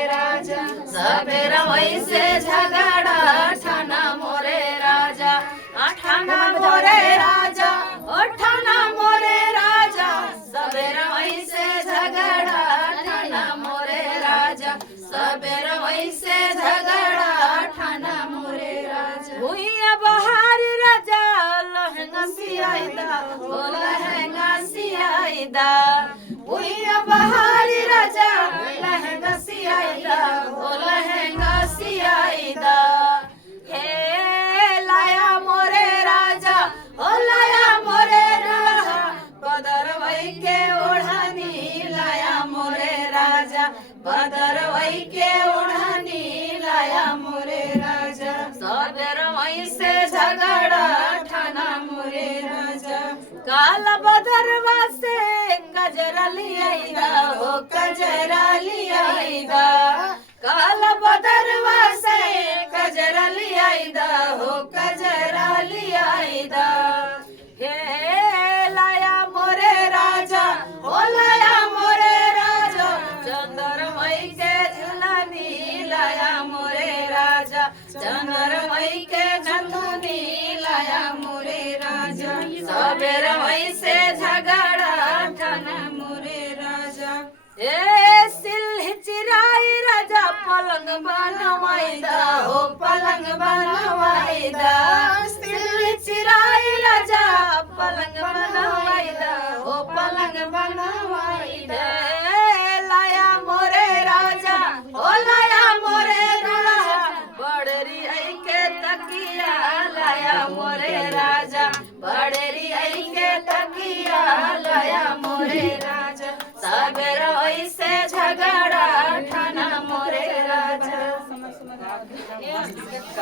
राजा सबेर वैसे झगड़ा ठाना मोरे राजा ठाना मोरे राजा ओ ठाना मोरे राजा सबेर वैसे झगड़ा ठाना मोरे राजा सबेर वैसे झगड़ा ठाना मोरे राजा भुइया बहारी राजा लहंगा सियाइदा ओ लहंगा सियाइदा भुइया बहारी राजा लहंगा सियाइदा ओ लहंगा सियाइदा हे लाया मोरे राजा ओ लाया मोरे राजा बदर वही के ओढ़नी लाया मोरे राजा बदर वही के ओढ़नी लाया मोरे राजा सबेर वही से झगड़ा ठाना मोरे राजा काला बदरवा से कजरा लियाइदा हो कजरा लियाइदा काला बदरवा से कजरा लियाइदा हो कजरा लियाइदा हे लाया मोरे राजा ओ लाया मोरे राजा चंदर मई के झुलनी लाया मोरे राजा चंदर मई के झुलनी लाया मोरे राजा सबेर मई से झगड़ा ठाना मोरे राजा ए सिल्ही चिराई राजा पलंग बनवाइदा हो पलंग बनवाइदा सिल्ही चिराई राजा पलंग बनवाइदा हो पलंग बनवाइदा लाया मोरे राजा ओ लाया मोरे राजा बड़री आई के तकिया लाया मोरे राजा बड़री आई के तकिया लाया मोरे राजा सबेर ऐसे झगड़ा ठाना मोरे राजा